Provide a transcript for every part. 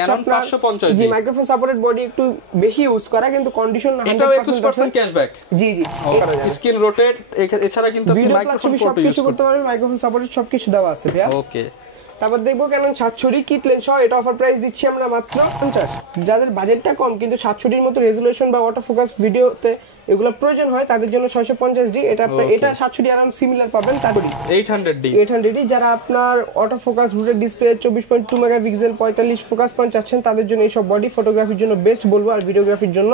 Canon 550 জি microphone supported body একটু বেশি use করা কিন্তু কন্ডিশন না 100% ক্যাশব্যাক জি জি স্ক্রিন রোটেট এছাড়া কিন্তু আপনি মাইক্রোফোন পোর্ট ইউজ করতে পারবেন মাইক্রোফোন সাপোর্টেড সবকিছু দেওয়া আছে ভাইয়া ওকে তারপর দেখবো Canon 760 কিট লেন্স সহ এটা অফার প্রাইস দিচ্ছি আমরা মাত্র 50 যাদের বাজেটটা কম কিন্তু 760 এর মতো রেজোলিউশন বা অটো ফোকাস ভিডিওতে এগুলো প্রয়োজন হয় তাদের জন্য 650D এটা 760 আরাম সিমিলার পাবেন তারপরে 800D যারা আপনার auto focus rooted display 24.2 megapixel 45 focus point চাচ্ছেন তাদের জন্য এই সব বডি ফটোগ্রাফির জন্য বেস্ট বলবো আর ভিডিওগ্রাফির জন্য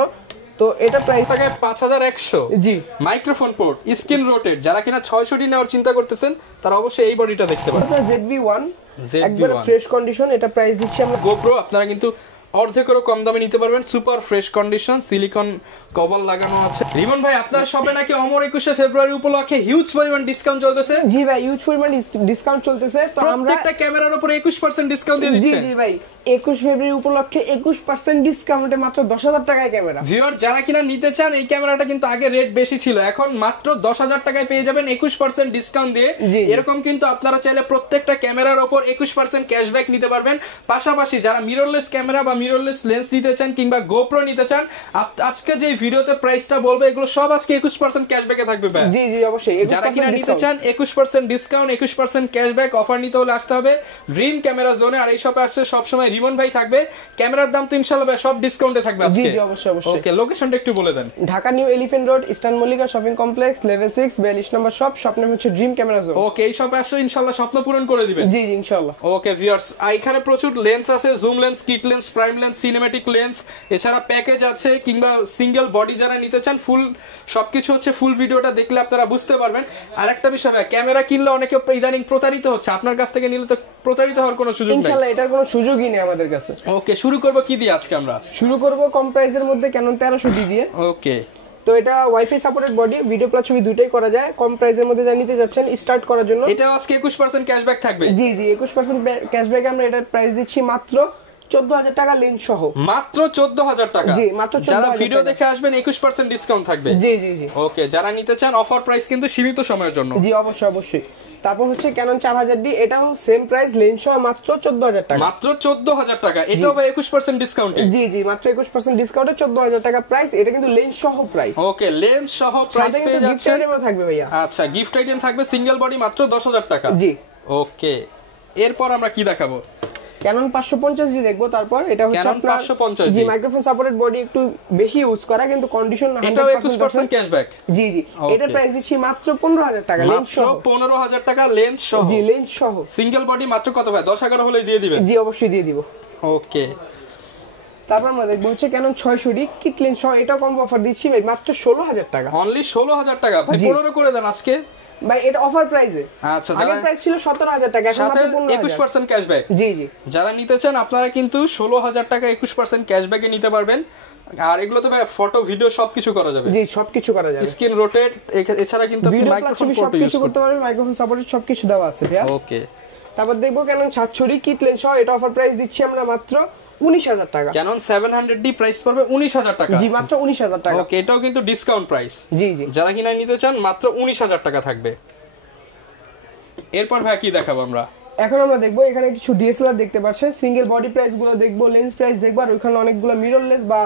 তো এটা প্রাইস টাকা 5100 জি মাইক্রোফোন পোর্ট স্ক্রিন রোটেট যারা কিনা 600D নেওয়ার চিন্তা করতেছেন তারা অবশ্যই এই বডিটা দেখতে পারেন ZV-1 একবার ফ্রেশ কন্ডিশন এটা প্রাইস দিচ্ছি আমরা GoPro আপনারা কিন্তু অর্ধেকেরও কম দামে নিতে পারবেন super fresh condition silicon cover লাগানো আছে রিমন ভাই আপনার শপে নাকি অমর 21 ফেব্রুয়ারি উপলক্ষে হিউজ পরিমাণ ডিসকাউন্ট চলতেছে জি ভাই হিউজ পরিমাণ ডিসকাউন্ট চলতেছে তো আমরা প্রত্যেকটা ক্যামেরার উপর 21% ডিসকাউন্ট দিয়ে দিচ্ছি জি ভাই 21 ফেব্রুয়ারি উপলক্ষে 21% ডিসকাউন্টে মাত্র 10000 টাকায় ক্যামেরা ভিউয়ার যারা কিনা নিতে চান এই ক্যামেরাটা কিন্তু আগে রেট বেশি ছিল এখন মাত্র 10000 টাকায় পেয়ে যাবেন 21% ডিসকাউন্ট দিয়ে এরকম কিন্তু আপনারা চাইলে প্রত্যেকটা ক্যামেরার উপর 21% ক্যাশব্যাক নিতে পারবেন পাশাপাশি যারা মিররলেস ক্যামেরা বা মিররলেস লেন্স নিতে চান কিংবা GoPro নিতে চান আজকে যে ভিডিওতে প্রাইসটা বলবো এগুলো সব আজকে 21% ক্যাশব্যাকে থাকবে ভাই জি জি অবশ্যই যারা কিনা নিতে চান 21% ডিসকাউন্ট 21% ক্যাশব্যাক অফার নিতে হলে আসতে হবে ড্রিম ক্যামেরা জোনে আর এই শপে আসছে সব সময় রিমন ভাই থাকবে ক্যামেরার দাম তো ইনশাআল্লাহ সব ডিসকাউন্টে থাকবে আজকে জি জি অবশ্যই অবশ্যই ওকে লোকেশনটা একটু বলে দেন Dhaka New Elephant Road Eastern Mallika shopping complex level 6 42 number shop নাম হচ্ছে ড্রিম ক্যামেরা জোন ওকে এই শপে আসলে ইনশাআল্লাহ স্বপ্ন পূরণ করে দিবেন জি জি ইনশাআল্লাহ ওকে ভিউয়ার্স এখানে প্রচুর লেন্স আছে zoom lens kit lens prime lens cinematic lens এছাড়া প্যাকেজ আছে কিংবা সিঙ্গেল বডি যারা নিতে চান ফুল সবকিছু হচ্ছে ফুল ভিডিওটা দেখলে আপনারা বুঝতে পারবেন আরেকটা বিষয় ভাই ক্যামেরা কিনলে অনেকে ইদানিং প্রতারিত হচ্ছে আপনার কাছ থেকে নিলে তো প্রতারিত হওয়ার কোনো সুযোগ নেই ইনশাআল্লাহ এটার কোনো সুযোগই নেই আমাদের কাছে ওকে শুরু করব কি দিয়ে আজকে আমরা শুরু করব কম প্রাইসের মধ্যে Canon 1300D দিয়ে ওকে তো এটা wifi supported body video plus ছবি দুটোই করা যায় কম প্রাইসের মধ্যে যা নিতে যাচ্ছেন স্টার্ট করার জন্য এটা আজকে 21% ক্যাশব্যাক থাকবে জি জি 21% ক্যাশব্যাক আমরা এটার প্রাইস দিচ্ছি মাত্র 14000 টাকা লেন্স সহ মাত্র 14000 টাকা জি মাত্র 14000 যারা ভিডিও দেখে আসবেন 21% ডিসকাউন্ট থাকবে জি জি জি ওকে যারা নিতে চান অফার প্রাইস কিন্তু সীমিত সময়ের জন্য জি অবশ্যই অবশ্যই তারপর হচ্ছে Canon 4000D এটাও সেম প্রাইস লেন্স সহ মাত্র 14000 টাকা মাত্র 14000 টাকা এটাও ভাই 21% ডিসকাউন্ট জি জি মাত্র 21% ডিসকাউন্টে 14000 টাকা প্রাইস এটা কিন্তু লেন্স সহ প্রাইস ওকে লেন্স সহ প্রাইস পেয়ে যাচ্ছেন গিফট আইটেমও থাকবে ভাইয়া আচ্ছা গিফট আইটেম থাকবে সিঙ্গেল বডি মাত্র 10000 টাকা জি ওকে এরপর আমরা কি দেখাবো Canon 550D দেখবো তারপর এটা হচ্ছে আপনার 550 জি মাইক্রোফোন সাপোর্টেড বডি একটু বেশি ইউজ করা কিন্তু কন্ডিশন না 100% ক্যাশব্যাক জি জি এটা প্রাইস দিচ্ছি মাত্র 15000 টাকা লেন্স সহ 15000 টাকা লেন্স সহ জি লেন্স সহ সিঙ্গেল বডি মাত্র কত ভাই 10-11 হলে দিয়ে দিবেন জি অবশ্যই দিয়ে দিব ওকে তারপর আমরা দেখবো হচ্ছে Canon 600D কিট লেন্স সহ এটা কম্বো অফার দিচ্ছি ভাই মাত্র 16000 টাকা অনলি 16000 টাকা ভাই 15 করে দেন আজকে ভাই এটা অফার প্রাইসে আচ্ছা আগের প্রাইস ছিল 17000 টাকা এখন মাত্র 21% ক্যাশব্যাক জি জি যারা নিতে চান আপনারা কিন্তু 16000 টাকা 21% ক্যাশব্যাকে নিতে পারবেন আর এগুলো তো ভাই ফটো ভিডিও সবকিছু করা যাবে জি সবকিছু করা যাবে স্ক্রিন রোটেট এছাড়া কিন্তু আপনি মাইক্রোফোন পোর্ট ইউজ করতে পারবেন মাইক্রোফোন সাপোর্টেড সবকিছু দেওয়া আছে ভাইয়া ওকে তারপর দেখবো Canon 760 কিট লেন্স সহ এটা অফার প্রাইস দিচ্ছি আমরা মাত্র 19000 টাকা Canon 700D প্রাইস পড়বে 19000 টাকা জি মাত্র 19000 টাকা ওকে এটাও কিন্তু ডিসকাউন্ট প্রাইস জি জি যারা কিনা নিতে চান মাত্র 19000 টাকা থাকবে এরপর ভাই কি দেখাবো আমরা এখন আমরা দেখবো এখানে কিছু ডিএসএলআর দেখতে পাচ্ছেন সিঙ্গেল বডি প্রাইস গুলো দেখবো লেন্স প্রাইস দেখবো আর ওখানে অনেকগুলো মিররলেস বা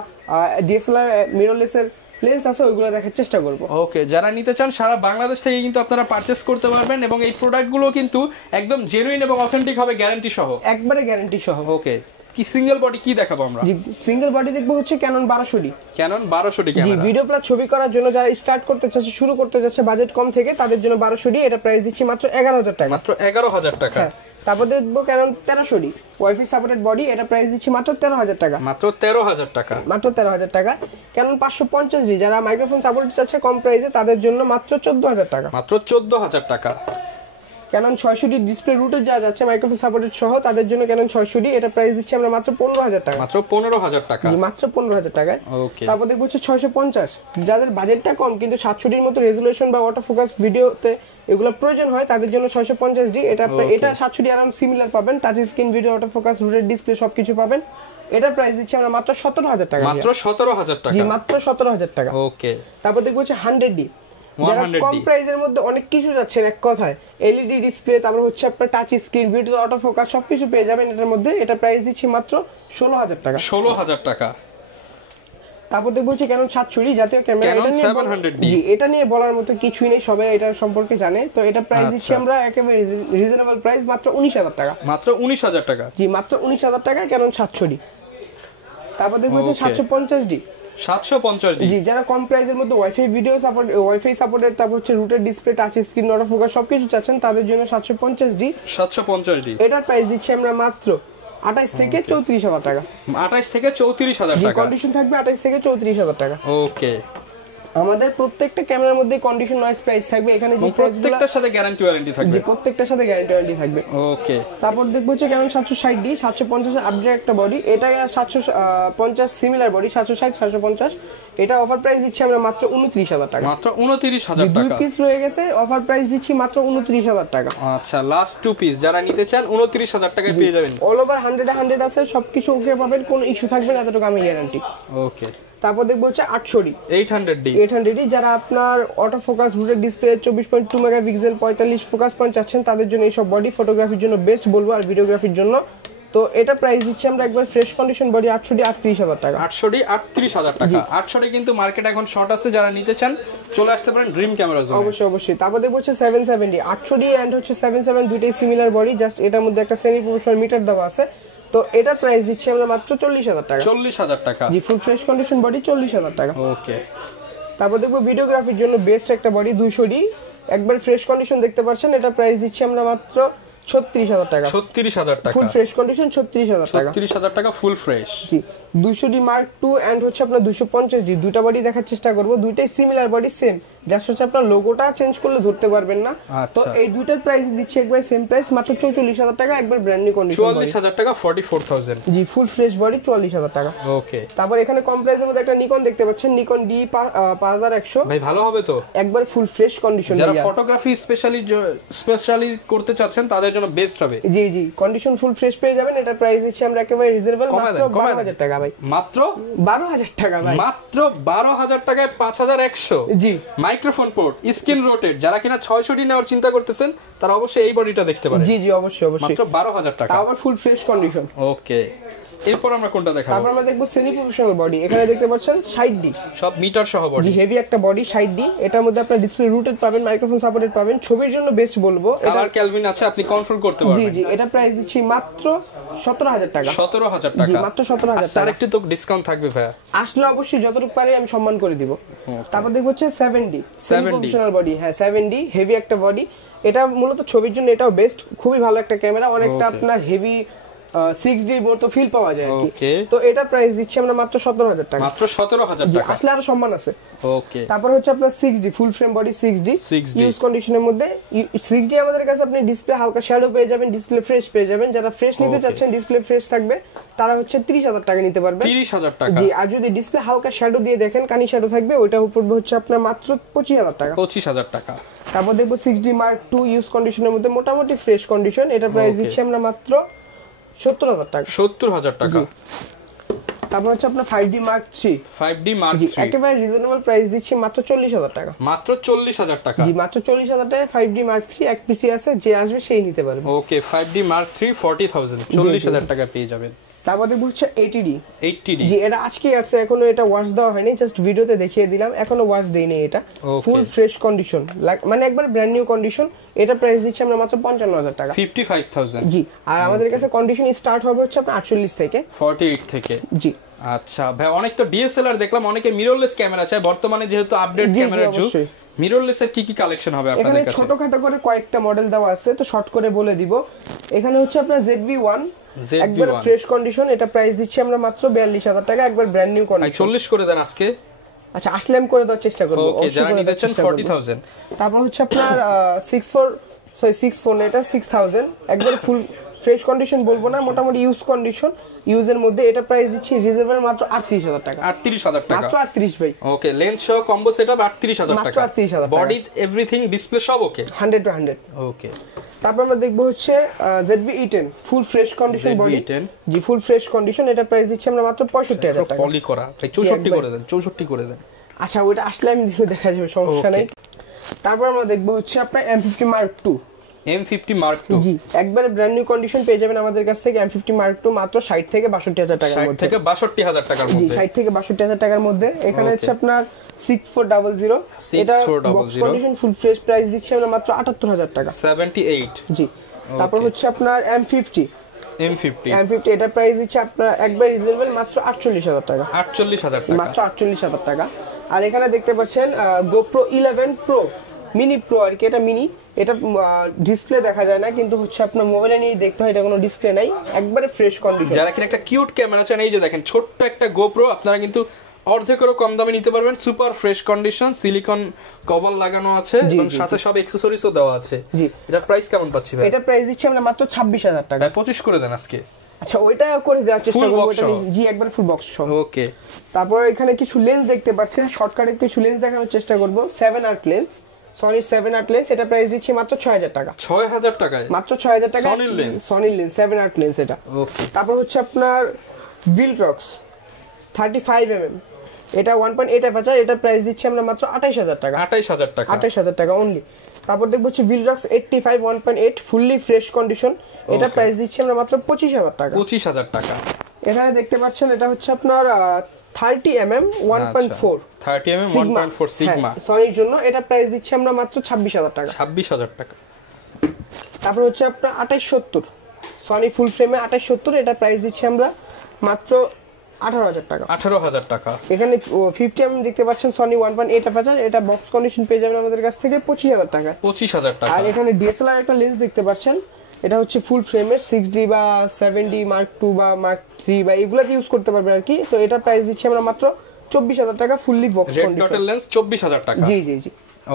ডিএসএলআর মিররলেসের লেন্স আছে ওইগুলো দেখার চেষ্টা করব ওকে যারা নিতে চান সারা বাংলাদেশ থেকে কিন্তু আপনারা পারচেজ করতে পারবেন এবং এই প্রোডাক্টগুলো কিন্তু একদম জেনুইন এবং অথেন্টিক হবে গ্যারান্টি সহ একবারে গ্যারান্টি সহ ওকে কি সিঙ্গেল বডি কি দেখাবো আমরা জি সিঙ্গেল বডি দেখবো হচ্ছে Canon 1200D Canon 1200D camera জি ভিডিও প্লাস ছবি করার জন্য যারা স্টার্ট করতে চাচ্ছে শুরু করতে যাচ্ছে বাজেট কম থেকে তাদের জন্য 1200D এটা প্রাইস দিচ্ছি মাত্র 11000 টাকা মাত্র 11000 টাকা তারপর দেখবো Canon 1300D wifi supported body এটা প্রাইস দিচ্ছি মাত্র 13000 টাকা মাত্র 13000 টাকা মাত্র 13000 টাকা Canon 550D যারা মাইক্রোফোন সাপোর্ট চাচ্ছে কম প্রাইসে তাদের জন্য মাত্র 14000 টাকা মাত্র 14000 টাকা Canon 600D ডিসপ্লে রুটে যা যাচ্ছে মাইক্রোফোন সাপোর্টেড সহ তাদের জন্য Canon 600D এটা প্রাইস দিচ্ছি আমরা মাত্র 15000 টাকা মাত্র 15000 টাকা জি মাত্র 15000 টাকা ওকে তারপর দেখবো হচ্ছে 650 যাদের বাজেটটা কম কিন্তু 760 এর মতো রেজোলিউশন বা অটো ফোকাস ভিডিওতে এগুলো প্রয়োজন হয় তাদের জন্য 650D এটা 760 আরাম সিমিলার পাবেন touch screen video auto focus rooted display সবকিছু পাবেন এটার প্রাইস দিচ্ছি আমরা মাত্র 17000 টাকা মাত্র 17000 টাকা জি মাত্র 17000 টাকা ওকে তারপর দেখবো হচ্ছে 100D যারা কম প্রাইসের মধ্যে অনেক কিছু যাচ্ছেন এক কথায়, এলইডি ডিসপ্লে, তারপর হচ্ছে আপনার touch screen, video auto focus সবকিছু পেয়ে যাবেন এটার মধ্যে। এটা প্রাইস দিচ্ছি মাত্র 16,000 টাকা। 16,000 টাকা। তারপর দেখবো হচ্ছে Canon 700 জাতীয় ক্যামেরা, এটা নিয়ে জি এটা নিয়ে বলার মতো কিছুই নেই, সবাই এটা সম্পর্কে জানে। তো এটা প্রাইস দিচ্ছি আমরা একেবারে রিজনেবল প্রাইস, মাত্র 19,000 টাকা। মাত্র 19,000 টাকা। জি মাত্র 19,000 টাকা Canon 700D। তারপর দেখবো হচ্ছে 750D। 750D জি, যারা কম প্রাইসের মধ্যে wifi video support, wifi supported, তারপর হচ্ছে rooted display, touch screen, auto focus সবকিছু চাচ্ছেন তাদের জন্য 750D। 750D এটার প্রাইস দিচ্ছি আমরা মাত্র 28 থেকে 34,000 টাকা। 28 থেকে 34,000 টাকা। কন্ডিশন থাকবে 28 থেকে 34,000 টাকা। ওকে। আমাদের প্রত্যেকটা ক্যামেরার মধ্যে কন্ডিশন নয়েজ প্রাইস থাকবে, এখানে যে প্রত্যেকটার সাথে গ্যারান্টি ওয়ারেন্টি থাকবে। জি প্রত্যেকটার সাথে গ্যারান্টি ওয়ারেন্টি থাকবে। ওকে। তারপর দেখবো হচ্ছে Canon 760D, 750 এর আপডেট একটা বডি, এটা 750 সিমিলার বডি, 760 750। এটা অফার প্রাইস দিচ্ছি আমরা মাত্র 29,000 টাকা। মাত্র 29,000 টাকা। দুই পিস রয়ে গেছে, অফার প্রাইস দিচ্ছি মাত্র 29,000 টাকা। আচ্ছা, লাস্ট টু পিস যারা নিতে চান 29,000 টাকায় পেয়ে যাবেন। অল ওভার 100 আছে, সবকিছু ওকে পাবেন, কোনো ইস্যু থাকবে না, এতটুকু আমি গ্যারান্টি। ওকে। তারপর দেখবো হচ্ছে 800D 800D, যারা আপনার auto focus, rooted display, 24.2 megapixel, 45 focus point চাচ্ছেন তাদের জন্য এইসব বডি ফটোগ্রাফির জন্য বেস্ট বলবো, আর ভিডিওগ্রাফির জন্য। তো এটা প্রাইস দিচ্ছি আমরা একবার ফ্রেশ কন্ডিশন বডি 800D 38,000 টাকা। 800D 38,000 টাকা। 800D কিন্তু মার্কেট এখন শর্ট আছে, যারা নিতে চান চলে আসতে পারেন ড্রিম ক্যামেরা জোনে। অবশ্যই অবশ্যই। তারপর দেখবো হচ্ছে 770 800D এন্ড হচ্ছে 77 দুইটাই সিমিলার বডি, জাস্ট এটার মধ্যে একটা সেমি প্রফেশনাল মিটার দেওয়া আছে। তো এটা প্রাইস দিচ্ছি আমরা মাত্র 40,000 টাকা। 40,000 টাকা। জি ফুল ফ্রেশ কন্ডিশন বডি 40,000 টাকা। ওকে। তারপর দেখবো ভিডিওগ্রাফির জন্য বেস্ট একটা বডি 200D, একবার ফ্রেশ কন্ডিশন দেখতে পাচ্ছেন, এটা প্রাইস দিচ্ছি আমরা মাত্র 36,000 টাকা। 36,000 টাকা ফুল ফ্রেশ কন্ডিশন 36,000 টাকা। 36,000 টাকা ফুল ফ্রেশ। জি 200D Mark II এন্ড হচ্ছে আপনার 250D, দুটো বডি দেখার চেষ্টা করব, দুইটাই সিমিলার বডি সেম, জাস্ট হচ্ছে আপনার লোগোটা চেঞ্জ করলে ধরতে পারবেন না। তো এই দুইটার প্রাইস দিচ্ছি একবার সেম প্রাইস, মাত্র 44,000 টাকা, একবার ব্র্যান্ড নিউ কন্ডিশন। 44,000 টাকা 44,000। জি ফুল ফ্রেশ বডি 44,000 টাকা। ওকে। তারপর এখানে কম প্রাইসের মধ্যে একটা নিকন দেখতে পাচ্ছেন, নিকন D5100। ভাই ভালো হবে তো, একবার ফুল ফ্রেশ কন্ডিশন, যারা ফটোগ্রাফি স্পেশালি করতে চাচ্ছেন তাদের জন্য বেস্ট হবে। জি জি কন্ডিশন ফুল ফ্রেশ পেয়ে যাবেন। এটা প্রাইস দিচ্ছি আমরা একেবারে রিজনেবল, মাত্র 12,000 টাকা ভাই। মাত্র 12,000 টাকা ভাই। মাত্র 12,000 টাকায় 5,100। জি মাইক্রোফোন পোর্ট, স্ক্রিন রোটেট, যারা কিনা 600D নেওয়ার চিন্তা করতেছেন তারা অবশ্যই এই বডিটা দেখতে পারেন। জি জি অবশ্যই অবশ্যই। মাত্র 12,000 টাকা, তাও আবার ফুল ফ্রেশ কন্ডিশন। ওকে। এরপর আমরা কোনটা দেখাবো? তারপর আমরা দেখবো সেমি প্রফেশনাল বডি, এখানে দেখতে পাচ্ছেন 60D, সব মিটার সহ বডি। জি হেভি একটা বডি 60D। এটার মধ্যে আপনার ডিসপ্লে রুটেড পাবেন, মাইক্রোফোন সাপোর্টেড পাবেন, ছবির জন্য বেস্ট বলবো। কালার ক্যালভিন আছে, আপনি কন্ট্রোল করতে পারবেন। জি জি এটা প্রাইস দিচ্ছি মাত্র 17,000 টাকা। 17,000 টাকা। জি মাত্র 17,000 টাকা। আর একটু তো ডিসকাউন্ট থাকবে ভাইয়া। আসলে অবশ্যই যতটুকু পারি আমি সম্মান করে দিব। তারপর দেখবো হচ্ছে 7D সেমি প্রফেশনাল বডি, হ্যাঁ 7D হেভি একটা বডি। এটা মূলত ছবির জন্য এটাও বেস্ট, খুবই ভালো একটা ক্যামেরা, অনেকটা আপনার হেভি 6D এর মতো ফিল পাওয়া যায় আর কি। তো এটা প্রাইস দিচ্ছি আমরা মাত্র 17,000 টাকা। মাত্র 17,000 টাকা। আসলে আরো সম্মান আছে। ওকে। তারপর হচ্ছে আপনার 6D ফুল ফ্রেম বডি 6D ইউজ কন্ডিশনের মধ্যে। 6D আমাদের কাছে আপনি ডিসপ্লে হালকা শ্যাডো পেয়ে যাবেন, ডিসপ্লে ফ্রেশ পেয়ে যাবেন। যারা ফ্রেশ নিতে চাচ্ছেন, ডিসপ্লে ফ্রেশ থাকবে, তারা হচ্ছে 30,000 টাকা নিতে পারবেন। 30,000 টাকা। জি আর যদি ডিসপ্লে হালকা শ্যাডো দিয়ে দেখেন, কানি শ্যাডো থাকবে, ওইটা উপর হচ্ছে আপনার মাত্র 25,000 টাকা। 25,000 টাকা। তারপর দেখবো 6D Mark II ইউজ কন্ডিশনের মধ্যে মোটামুটি ফ্রেশ কন্ডিশন, এটা প্রাইস দিচ্ছি আমরা মাত্র 70,000 টাকা। 70,000 টাকা। তারপর হচ্ছে আপনার 5D Mark III। 5D Mark III একেবারে রিজনেবল প্রাইস দিচ্ছি মাত্র 40,000 টাকা। মাত্র 40,000 টাকা। জি মাত্র 40,000 টাকায় 5D Mark III এক পিসি আছে, যে আসবে সেই নিতে পারবে। ওকে। 5D Mark III 40,000, 40,000 টাকা পেয়ে যাবেন। তারপর দেখবো হচ্ছে 80D। জি এটা আজকে আসছে, এখনো এটা ওয়াশ দেওয়া হয়নি, জাস্ট ভিডিওতে দেখিয়ে দিলাম, এখনো ওয়াশ দেইনি। এটা ফুল ফ্রেশ কন্ডিশন, মানে একবার ব্র্যান্ড নিউ কন্ডিশন। এটা প্রাইস দিচ্ছি আমরা মাত্র 55,000 টাকা। 55,000। জি আর আমাদের কাছে কন্ডিশন স্টার্ট হবে হচ্ছে আপনার 48 থেকে 48 থেকে। জি আচ্ছা ভাই, অনেক তো ডিএসএলআর দেখলাম, অনেকে মিররলেস ক্যামেরা চায় বর্তমানে, যেহেতু আপডেট ক্যামেরার যুগ। মিররলেস এর কি কি কালেকশন হবে আপনাদের কাছে? এখানে ছোটখাটো করে কয়েকটা মডেল দেওয়া আছে, তো শর্ট করে বলে দিব। এখানে হচ্ছে আপনার ZV-1 একবার ফ্রেশ কন্ডিশন, এটা প্রাইস দিচ্ছি আমরা মাত্র 42,000 টাকা, একবার ব্র্যান্ড নিউ কন্ডিশন। 40 করে দেন আজকে। আচ্ছা আসলে আমি করে দেওয়ার চেষ্টা করব। ওকে, যারা নিতে চান 40,000। তারপর হচ্ছে আপনার 64 এটা 6,000, একবার ফুল ফ্রেশ কন্ডিশন বলবো না, মোটামুটি ইউজ কন্ডিশন, ইউজের মধ্যে। এটা প্রাইস দিচ্ছি রিজনেবল মাত্র 38,000 টাকা। 38,000 টাকা। মাত্র 38 ভাই। ওকে, লেন্স সহ কম্বো সেটআপ 38,000 টাকা। মাত্র 38,000 টাকা। বডি এভরিথিং ডিসপ্লে সব ওকে 100/100। ওকে। তারপর আমরা দেখবো হচ্ছে ZV-E10 full fresh condition body. জি ফুল ফ্রেশ কন্ডিশন, এটা প্রাইস দিচ্ছি আমরা মাত্র 65,000 টাকা। পলি করা, 64 করে দেন, 64 করে দেন। আচ্ছা ওটা আসলে আমি দেখা যাবে, সমস্যা নাই। তারপর আমরা দেখবো হচ্ছে আপনার M50 Mark II। M50 Mark II, জি একবারে ব্র্যান্ড নিউ কন্ডিশন পেয়ে যাবেন আমাদের কাছ থেকে M50 Mark II মাত্র 60 থেকে 62,000 টাকার মধ্যে। 60 থেকে 62,000 টাকার জি মধ্যে। 60 থেকে 62,000 টাকার মধ্যে। এখানে হচ্ছে আপনার 6400, এটা box condition full fresh price দিচ্ছি আমরা মাত্র 78,000 টাকা। 78। জি তারপর হচ্ছে আপনার M50 এটা প্রাইস দিচ্ছে আপনার একবার রিজনেবল মাত্র 48,000 টাকা। 48,000 টাকা, মাত্র 48,000 টাকা। আর এখানে দেখতে পাচ্ছেন GoPro 11 Pro মিনি প্রো আর কি, এটা মিনি, এটা ডিসপ্লে দেখা যায় না কিন্তু হচ্ছে আপনার মোবাইলে নিয়ে দেখতে হয়, এটা কোনো ডিসপ্লে নাই, একবারে ফ্রেশ কন্ডিশন। যারা কিনা একটা কিউট ক্যামেরা চান, এই যে দেখেন ছোট্ট একটা GoPro আপনারা কিন্তু অর্ধেকেরও কম দামে নিতে পারবেন। Super fresh condition, silicon cover লাগানো আছে এবং সাথে সব অ্যাকসেসরিজও দেওয়া আছে। জি এটার প্রাইস কেমন পাচ্ছি ভাই? এটা প্রাইস দিচ্ছি আমরা মাত্র 26,000 টাকা। 25 করে দেন আজকে। আচ্ছা ওইটা করে দেওয়ার চেষ্টা করব, ওটা জি একবার ফুল বক্স সহ। ওকে। তারপর এখানে কিছু লেন্স দেখতে পাচ্ছেন, শর্টকাটে কিছু লেন্স দেখানোর চেষ্টা করব। 7-8 লেন্স, সনি 7-8 লেন্স, এটা প্রাইস দিচ্ছি মাত্র 6,000 টাকা। 6,000 টাকায়? মাত্র 6,000 টাকা সনি লেন্স 7-8 লেন্স এটা। ওকে। তারপর হচ্ছে আপনার Viltrox 35mm, এটা 1.8 অ্যাপারচার, এটা প্রাইস দিচ্ছি আমরা মাত্র 28,000 টাকা। 28,000 টাকা? 28,000 টাকা অনলি। তারপর দেখবো হচ্ছে Viltrox 85 1.8 ফুললি ফ্রেশ কন্ডিশন, এটা প্রাইস দিচ্ছি আমরা মাত্র 25,000 টাকা। 25,000 টাকা। এখানে দেখতে পাচ্ছেন এটা হচ্ছে আপনার 30mm 1.4 30mm 1.4 সিগমা সনির জন্য, এটা প্রাইস দিচ্ছি আমরা মাত্র 26,000 টাকা। 26,000 টাকা। তারপর হচ্ছে আপনার 2870 সনি ফুল ফ্রেমে 2870, এটা প্রাইস দিচ্ছি আমরা মাত্র 18,000 টাকা। 18,000 টাকা। এখানে 50mm দেখতে পাচ্ছেন সনি 1.8 অ্যাপারচার, এটা বক্স কন্ডিশন পেয়ে যাবেন আমাদের কাছ থেকে 25,000 টাকা। 25,000 টাকা। আর এখানে ডিএসএলআর একটা লেন্স দেখতে পাচ্ছেন, এটা হচ্ছে ফুল ফ্রেমের 6D বা 7D Mark II বা Mark III বা এগুলাতে ইউজ করতে পারবে আর কি। তো এটা প্রাইস দিচ্ছি আমরা মাত্র 24,000 টাকা ফুললি বক্স কন্ডিশন। রেড ডটের লেন্স 24,000 টাকা। জি জি জি।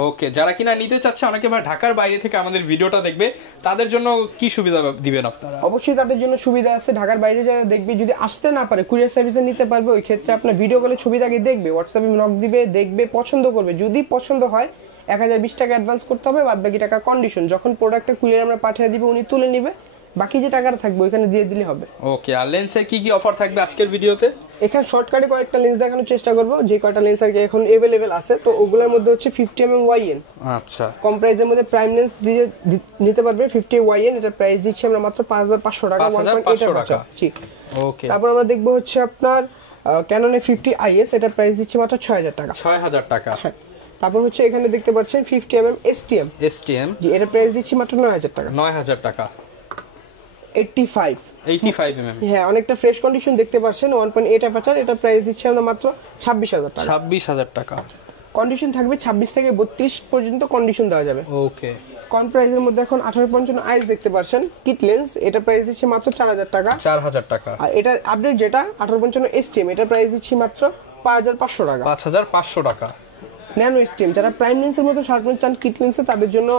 ওকে, যারা কিনা নিতে চাচ্ছে, অনেকে ভাই ঢাকার বাইরে থেকে আমাদের ভিডিওটা দেখবে, তাদের জন্য কি সুবিধা দিবেন আপনারা? অবশ্যই তাদের জন্য সুবিধা আছে। ঢাকার বাইরে যারা দেখবে, যদি আসতে না পারে কুরিয়ার সার্ভিসে নিতে পারবে। ওই ক্ষেত্রে আপনার ভিডিও কলে ছবিটাকে দেখবে, হোয়াটসঅ্যাপে নক দিবে, দেখবে, পছন্দ করবে। যদি পছন্দ হয় 1020 টাকা অ্যাডভান্স করতে হবে, বাদ বাকি টাকা কন্ডিশন। যখন প্রোডাক্টটা কুরিয়ার আমরা পাঠিয়ে দিব, উনি তুলে নেবে, বাকি যে টাকাটা থাকবে ওখানে দিয়ে দিলে হবে। ওকে। আর লেন্সে কি কি অফার থাকবে আজকের ভিডিওতে? এখানে শর্টকাটে কয়েকটা লেন্স দেখানোর চেষ্টা করব, যে কয়টা লেন্স আর কি এখন अवेलेबल আছে। তো ওগুলোর মধ্যে হচ্ছে 50mm YN, আচ্ছা, কম প্রাইসের মধ্যে প্রাইম লেন্স দিয়ে নিতে পারবে 50 YN, এটা প্রাইস দিচ্ছি আমরা মাত্র 5,500 টাকা। 5,500 টাকা। জি। ওকে। তারপর আমরা দেখব হচ্ছে আপনার Canon A50 IS, এটা প্রাইস দিচ্ছি মাত্র 6,000 টাকা। 6,000 টাকা। হ্যাঁ। তারপর হচ্ছে এখানে দেখতে পাচ্ছেন 50mm STM, জি এটা প্রাইস দিচ্ছি মাত্র 9,000 টাকা। 9,000 টাকা। 85mm, হ্যাঁ অনেকটা ফ্রেশ কন্ডিশন দেখতে পাচ্ছেন, 1.8 অ্যাপারচার, এটা প্রাইস দিচ্ছি আমরা মাত্র 26,000 টাকা। 26,000 টাকা। কন্ডিশন থাকবে 26 থেকে 32 পর্যন্ত কন্ডিশন দেওয়া যাবে। ওকে। কম প্রাইসের মধ্যে এখন 1855 আইস দেখতে পাচ্ছেন কিট লেন্স, এটা প্রাইস দিচ্ছি মাত্র 4,000 টাকা। 4,000 টাকা। আর এটার আপডেট যেটা 1855 STM, এটা প্রাইস দিচ্ছি মাত্র 5,500 টাকা। 5,500 টাকা। ন্যানো STM, যারা প্রাইম লেন্সের মতো শার্পনেস চান কিট লেন্সে, তাদের জন্য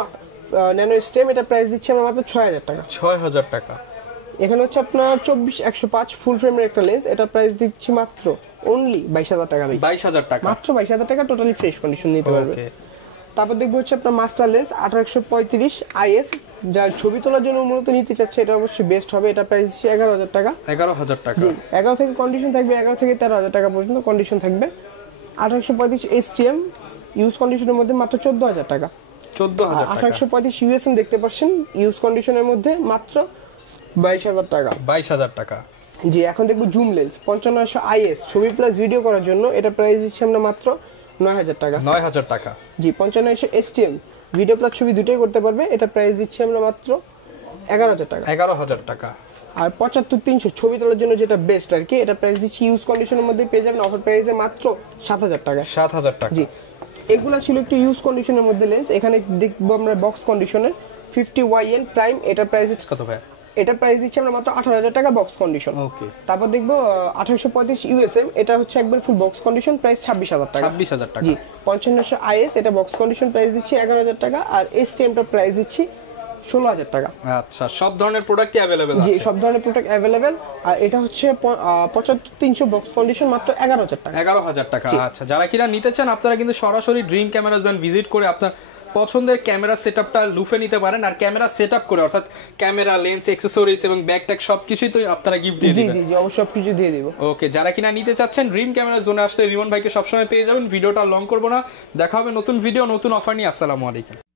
ন্যানো STM, এটা প্রাইস দিচ্ছি আমরা মাত্র 6,000 টাকা। 6,000 টাকা। এখানে হচ্ছে আপনার 24-105 ফুল ফ্রেমের একটা লেন্স, এটা প্রাইস দিচ্ছি মাত্র অনলি 22,000 টাকা। 22,000 টাকা, মাত্র 22,000 টাকা, টোটালি ফ্রেশ কন্ডিশন নিতে পারবে। তারপর দেখবো হচ্ছে আপনার মাস্টার লেন্স 1835 IS, যা ছবি তোলার জন্য মূলত নিতে চাচ্ছে, এটা অবশ্যই বেস্ট হবে। এটা প্রাইস দিচ্ছি 11,000 টাকা। 11,000 টাকা। জি 11 থেকে কন্ডিশন থাকবে, 11 থেকে 13,000 টাকা পর্যন্ত কন্ডিশন থাকবে। 1835 STM ইউজ কন্ডিশনের মধ্যে মাত্র 14,000 টাকা। 14,000 টাকা। 1835 USM দেখতে পাচ্ছেন ইউজ কন্ডিশনের মধ্যে মাত্র 22,000 টাকা। 22,000 টাকা। জি এখন দেখবো জুম লেন্স 5500 IS, ছবি প্লাস ভিডিও করার জন্য, এটা প্রাইস দিচ্ছি আমরা মাত্র 9,000 টাকা। 9,000 টাকা। জি 5500 STM ভিডিও প্লাস ছবি দুটোই করতে পারবে, এটা প্রাইস দিচ্ছি আমরা মাত্র 11,000 টাকা। 11,000 টাকা। আর 75-300 ছবি তোলার জন্য যেটা বেস্ট আর কি, এটা প্রাইস দিচ্ছি ইউজ কন্ডিশনের মধ্যে পেয়ে যাবেন অফার প্রাইসে মাত্র 7,000 টাকা। 7,000 টাকা। জি এগুলা ছিল একটু ইউজ কন্ডিশনের মধ্যে লেন্স। এখানে দেখবো আমরা বক্স কন্ডিশনের 50 YN প্রাইম, এটা প্রাইস কত ভাই? এটা প্রাইস দিচ্ছি আমরা মাত্র 18,000 টাকা বক্স কন্ডিশন। ওকে। তারপর দেখবো 1835 USM, এটা হচ্ছে একবার ফুল বক্স কন্ডিশন, প্রাইস 26,000 টাকা। 26,000 টাকা। জি 5500 IS, এটা বক্স কন্ডিশন, প্রাইস দিচ্ছি 11,000 টাকা। আর STM টা প্রাইস দিচ্ছি 16,000 টাকা। আচ্ছা, সব ধরনের প্রোডাক্টই अवेलेबल আছে? জি সব ধরনের প্রোডাক্ট अवेलेबल। আর এটা হচ্ছে 75-300 বক্স কন্ডিশন, মাত্র 11,000 টাকা। 11,000 টাকা। আচ্ছা, যারা কিনা নিতে চান আপনারা কিন্তু সরাসরি ড্রিম ক্যামেরাজ ভিজিট করে আপনার পছন্দের ক্যামেরা সেটআপটা লুফে নিতে পারেন, আর ক্যামেরা সেটআপ করে অর্থাৎ ক্যামেরা, লেন্স, অ্যাকসেসরিজ এবং ব্যাগ ট্যাগ সবকিছুই তো আপনারা গিফট দিয়ে দিবেন। জি জি অবশ্যই সবকিছু দিয়ে দেব। ওকে, যারা কিনা নিতে চাচ্ছেন ড্রিম ক্যামেরা জোনে আসলে রিমন ভাইকে সবসময় পেয়ে যাবেন। ভিডিওটা লং করব না, দেখা হবে নতুন ভিডিও নতুন অফার নিয়ে। আসসালামু আলাইকুম।